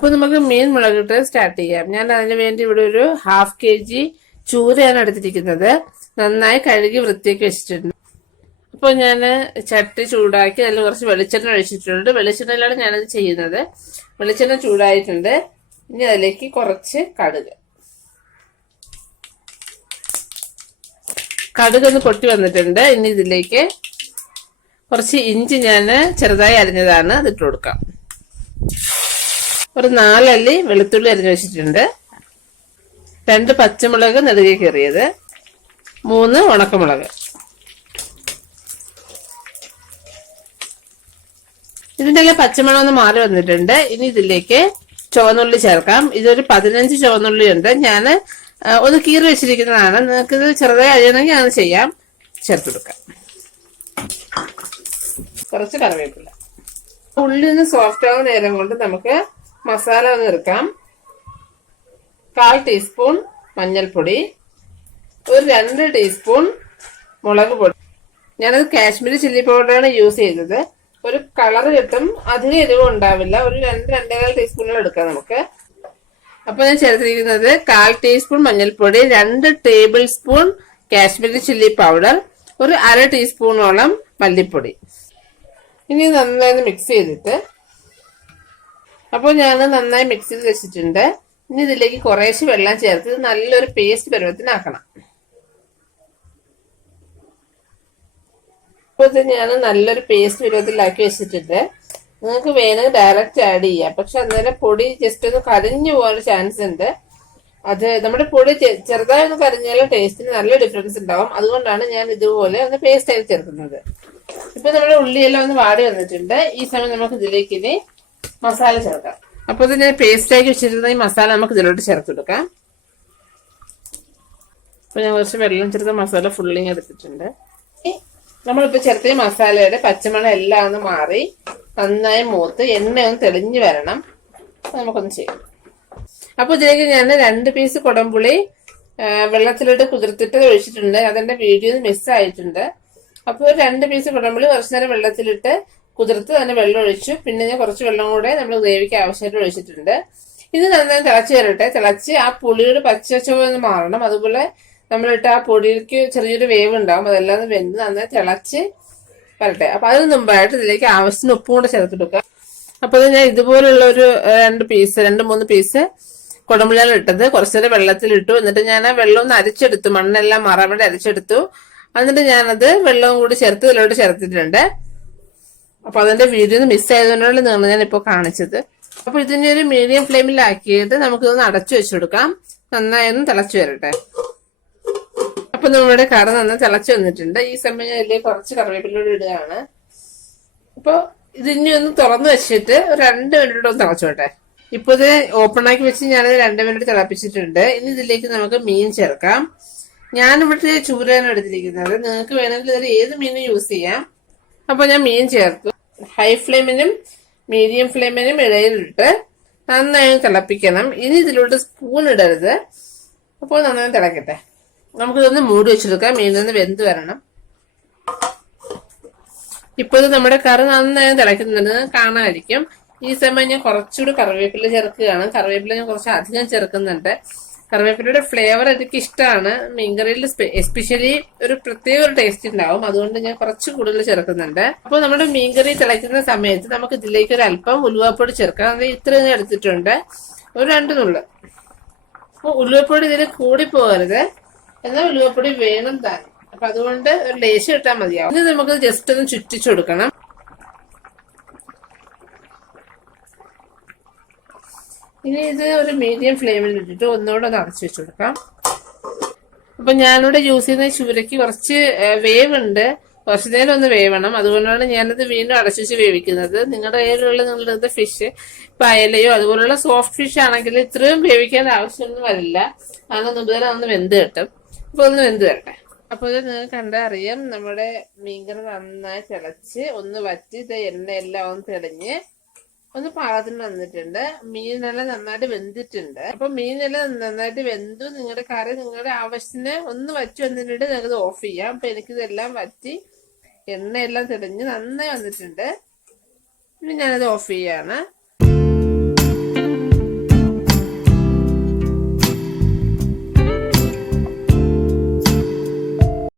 അപ്പൊ നമുക്ക് മീൻ മുളകിട്ട് സ്റ്റാർട്ട് ചെയ്യാം. ഞാൻ അതിന് വേണ്ടി ഇവിടെ ഒരു ഹാഫ് കെ ജി ചൂരയാണ് എടുത്തിരിക്കുന്നത്. നന്നായി കഴുകി വൃത്തിയാക്കി വെച്ചിട്ടുണ്ട്. അപ്പോൾ ഞാൻ ചട്ടി ചൂടാക്കി അതിൽ കുറച്ച് വെളിച്ചെണ്ണ ഒഴിച്ചിട്ടുണ്ട്. വെളിച്ചെണ്ണയിലാണ് ഞാനത് ചെയ്യുന്നത്. വെളിച്ചെണ്ണ ചൂടായിട്ടുണ്ട്. ഇനി അതിലേക്ക് കുറച്ച് കടുക്. കടുക് ഒന്ന് പൊട്ടി വന്നിട്ടുണ്ട്. ഇനി ഇതിലേക്ക് കുറച്ച് ഇഞ്ചി ഞാൻ ചെറുതായി അരിഞ്ഞതാണ്. അതിട്ട് കൊടുക്കാം. ഒരു നാലല്ലി വെളുത്തുള്ളി അരിഞ്ഞു വെച്ചിട്ടുണ്ട്. രണ്ട് പച്ചമുളക് നെടുകെ കയറിയത് മൂന്ന് ഉണക്കമുളക്. ഇതിന്റെ എല്ലാം പച്ചമുളക് ഒന്ന് മാറി വന്നിട്ടുണ്ട്. ഇനി ഇതിലേക്ക് ചുവന്നുള്ളി ചേർക്കാം. ഇതൊരു പതിനഞ്ച് ചുവന്നുള്ളി ഉണ്ട്. ഞാൻ ഒന്ന് കീറി വെച്ചിരിക്കുന്നതാണ്. നിങ്ങൾക്ക് ഇത് ചെറുതായി അരിയണമെങ്കിൽ അത് ചെയ്യാം. ചേർത്ത് കൊടുക്കാം കുറച്ച് കറിവേപ്പില. ഉള്ളി ഒന്ന് സോഫ്റ്റ് ആവുന്ന നേരം കൊണ്ട് നമുക്ക് മസാല നിർക്കാം കാൽ ടീസ്പൂൺ മഞ്ഞൾപ്പൊടി ഒരു രണ്ട് ടീസ്പൂൺ മുളക് പൊടി. ഞാനത് കാശ്മീരി ചില്ലി പൗഡറാണ് യൂസ് ചെയ്തത്. ഒരു കളർ കിട്ടും അധികം എരിവ് ഉണ്ടാവില്ല. ഒരു രണ്ട് രണ്ടേകാൽ ടീസ്പൂണുകൾ എടുക്കാം നമുക്ക്. അപ്പൊ ഞാൻ ചേർത്തിരിക്കുന്നത് കാൽ ടീസ്പൂൺ മഞ്ഞൾപ്പൊടി രണ്ട് tablespoon Kashmiri chilli powder ഒരു അര ടീസ്പൂണോളം മല്ലിപ്പൊടി. ഇനി നന്നായി മിക്സ് ചെയ്തിട്ട് അപ്പോൾ ഞാൻ നന്നായി മിക്സ് ചെയ്ത് വെച്ചിട്ടുണ്ട്. ഇനി ഇതിലേക്ക് കുറേശ്ശെ വെള്ളം ചേർത്ത് നല്ലൊരു പേസ്റ്റ് പരുവത്തിനാക്കണം. അപ്പോൾ ഇത് ഞാൻ നല്ലൊരു പേസ്റ്റ് പരുവത്തിലാക്കി വെച്ചിട്ടുണ്ട്. നിങ്ങൾക്ക് വേണമെങ്കിൽ ഡയറക്റ്റ് ആഡ് ചെയ്യാം. പക്ഷെ അന്നേരം പൊടി ജസ്റ്റ് ഒന്ന് കരിഞ്ഞു പോകാൻ ചാൻസ് ഉണ്ട്. അത് നമ്മുടെ പൊടി ചെറുതായി ഒന്ന് കരിഞ്ഞാലും ടേസ്റ്റിന് നല്ല ഡിഫറൻസ് ഉണ്ടാവും. അതുകൊണ്ടാണ് ഞാൻ ഇതുപോലെ ഒന്ന് പേസ്റ്റ് ആയി ചേർക്കുന്നത്. ഇപ്പൊ നമ്മുടെ ഉള്ളിയെല്ലാം ഒന്ന് വാടി വന്നിട്ടുണ്ട്. ഈ സമയം നമുക്ക് ഇതിലേക്ക് ഇനി മസാല ചേർക്കാം. അപ്പൊ ഇത് ഞാൻ പേസ്റ്റ് ആക്കി വെച്ചിരുന്ന ഈ മസാല നമുക്ക് ഇതിലോട്ട് ചേർത്ത് കൊടുക്കാം. അപ്പൊ ഞാൻ കുറച്ച് വെള്ളം ചേർത്ത മസാല ഫുള്ളിങ് എടുത്തിട്ടുണ്ട്. നമ്മളിപ്പോ ചേർത്ത ഈ മസാലയുടെ പച്ചമണം എല്ലാം ഒന്ന് മാറി നന്നായി മൂത്ത് എണ്ണ ഒന്ന് തെളിഞ്ഞു വരണം. നമുക്കൊന്ന് ചെയ്യാം. അപ്പൊ ഇതിലേക്ക് ഞാൻ രണ്ട് പീസ് കുടംപുളി വെള്ളത്തിലോട്ട് കുതിർത്തിട്ട് ഒഴിച്ചിട്ടുണ്ട്. അതെന്റെ വീഡിയോ മിസ്സായിട്ടുണ്ട് അപ്പോൾ രണ്ട് പീസ് കുടംപുളി കുറച്ചു നേരം വെള്ളത്തിലിട്ട് കുതിർത്ത് തന്നെ വെള്ളം ഒഴിച്ചു പിന്നെ ഞാൻ കുറച്ച് വെള്ളം കൂടെ നമ്മൾ ഗ്രേവിക്ക് ആവശ്യമായിട്ട് ഒഴിച്ചിട്ടുണ്ട്. ഇത് നന്നായി തിളച്ച് വരട്ടെ. തിളച്ച് ആ പുളിയുടെ പച്ച ചുവന്ന് മാറണം. അതുപോലെ നമ്മളിട്ട് ആ പൊടിക്ക് ചെറിയൊരു വേവ് ഉണ്ടാവും. അതെല്ലാം വെന്ത് നന്നായി തിളച്ച് വരട്ടെ. അപ്പൊ അതിന് മുമ്പായിട്ട് ഇതിലേക്ക് ആവശ്യത്തിന് ഉപ്പും കൂടെ ചേർത്ത് കൊടുക്കുക. അപ്പൊ ഞാൻ ഇതുപോലുള്ള ഒരു രണ്ട് പീസ് രണ്ട് മൂന്ന് പീസ് കുടമ്പുളിയാണ് ഇട്ടത്. വെള്ളത്തിൽ വെള്ളത്തിലിട്ടു എന്നിട്ട് ഞാൻ ആ വെള്ളം ഒന്ന് അരിച്ചെടുത്തു. മണ്ണെല്ലാം മാറാൻ വേണ്ടി അരിച്ചെടുത്തു. എന്നിട്ട് ഞാനത് വെള്ളവും കൂടി ചേർത്ത് ഇതിലോട്ട് ചേർത്തിട്ടുണ്ട്. അപ്പൊ അതിന്റെ വീഡിയോ മിസ് ആയതുകൊണ്ടാണ് നിങ്ങൾ ഞാൻ ഇപ്പൊ കാണിച്ചത്. അപ്പൊ ഇതിനെ ഒരു മീഡിയം ഫ്ലെയിമിലാക്കിയത് നമുക്കിതൊന്ന് അടച്ചു വെച്ചെടുക്കാം. നന്നായി ഒന്ന് തിളച്ചു വരട്ടെ. അപ്പൊ നമ്മുടെ കട നന്നായി തിളച്ചു വന്നിട്ടുണ്ട്. ഈ സമയം ഞാൻ ഇതിലേക്ക് കുറച്ച് കറിവേപ്പിലൂടെ ഇടുകയാണ്. അപ്പൊ ഇതിനെ ഒന്ന് തുറന്നു വെച്ചിട്ട് രണ്ട് മിനിറ്റ് ഒന്ന് തിളച്ചോട്ടെ ഇപ്പൊ ഇത് ഓപ്പൺ ആക്കി വെച്ച് ഞാനത് രണ്ട് മിനിറ്റ് തിളപ്പിച്ചിട്ടുണ്ട്. ഇനി ഇതിലേക്ക് നമുക്ക് മീൻ ചേർക്കാം. ഞാനിവിടുത്തെ ചൂരയാണ് എടുത്തിരിക്കുന്നത്. നിങ്ങൾക്ക് വേണമെങ്കിൽ ഇതിൽ ഏത് മീനും യൂസ് ചെയ്യാം. അപ്പൊ ഞാൻ മീൻ ചേർത്തു. ഹൈ ഫ്ലെയിമിനും മീഡിയം ഫ്ലെയിമിനും ഇടയിലിട്ട് നന്നായി തിളപ്പിക്കണം. ഇനി ഇതിലോട്ട് സ്പൂൺ ഇടരുത്. അപ്പോൾ നന്നായി തിളക്കട്ടെ. നമുക്കിതൊന്ന് മൂടി വെച്ചെടുക്കാം. മീനൊന്ന് വെന്ത് വരണം. ഇപ്പോൾ നമ്മുടെ കറി നന്നായി തിളയ്ക്കുന്നുണ്ട് കാണാമായിരിക്കും ഈ സമയം ഞാൻ കുറച്ചുകൂടി കറിവേപ്പില ചേർക്കുകയാണ്. കറിവേപ്പില ഞാൻ കുറച്ച് അധികം ചേർക്കുന്നുണ്ട്. കറിവേപ്പിലയുടെ ഫ്ലേവർ എനിക്ക് ഇഷ്ടമാണ് മീൻകറിയിൽ എസ്പെഷ്യലി ഒരു പ്രത്യേക ഒരു ടേസ്റ്റ് ഉണ്ടാവും. അതുകൊണ്ട് ഞാൻ കുറച്ച് കൂടുതൽ ചേർക്കുന്നുണ്ട്. അപ്പോൾ നമ്മുടെ മീൻകറി തിളയ്ക്കുന്ന സമയത്ത് നമുക്ക് ഇതിലേക്ക് ഒരു അല്പം ഉലുവാപ്പൊടി ചേർക്കാം. അത് ഇത്രയും എടുത്തിട്ടുണ്ട്. ഒരു രണ്ട് നുള്ളു. അപ്പോൾ ഉലുവപ്പൊടി ഇതിൽ കൂടി പോകരുത്. എന്നാൽ ഉലുവപ്പൊടി വേണം താൻ. അപ്പൊ അതുകൊണ്ട് ഒരു ലേശം ഇട്ടാൽ മതിയാവും. ഇത് നമുക്ക് ജസ്റ്റ് ഒന്ന് ചുറ്റിച്ചു കൊടുക്കണം. ഇനി ഇത് ഒരു മീഡിയം ഫ്ലെയിമിൽ ഇട്ടിട്ട് ഒന്നുകൂടെ ഒന്ന് അടച്ചു വെച്ച് കൊടുക്കാം. അപ്പൊ ഞാനിവിടെ യൂസ് ചെയ്യുന്ന ചൂരയ്ക്ക് കുറച്ച് വേവ് ഉണ്ട്. കുറച്ച് നേരം ഒന്ന് വേവണം. അതുകൊണ്ടാണ് ഞാനത് വീണ്ടും അടച്ചു വേവിക്കുന്നത്. നിങ്ങളുടെ കയ്യിലുള്ള നിങ്ങളുടെ ഫിഷ് പയലയോ അതുപോലുള്ള സോഫ്റ്റ് ഫിഷ് ആണെങ്കിൽ ഇത്രയും വേവിക്കാൻ ആവശ്യമൊന്നും വരില്ല. കാരണം മുതലേ ഒന്ന് വെന്ത് കിട്ടും. അപ്പൊ ഒന്ന് വെന്ത് വരട്ടെ. അപ്പൊ ഇത് നിങ്ങൾക്ക് കണ്ടാൽ അറിയാം നമ്മുടെ മീൻകറി നന്നായി തിളച്ച് ഒന്ന് വറ്റി ഇത് എണ്ണയെല്ലാം ഒന്ന് തെളിഞ്ഞ് ഒന്ന് പാകത്തിന് വന്നിട്ടുണ്ട് മീനെല്ലാം നന്നായിട്ട് വെന്തിട്ടുണ്ട്. അപ്പൊ മീനെല്ലാം നന്നായിട്ട് വെന്തു. നിങ്ങളുടെ കറി നിങ്ങളുടെ ആവശ്യത്തിന് ഒന്ന് വച്ചു വന്നിട്ടുണ്ട്. നിങ്ങൾക്ക് ഓഫ് ചെയ്യാം. അപ്പൊ എനിക്കിതെല്ലാം വറ്റി എണ്ണയെല്ലാം തെളിഞ്ഞ് നന്നായി വന്നിട്ടുണ്ട്. ഇനി ഞാനത് ഓഫ് ചെയ്യാണ്.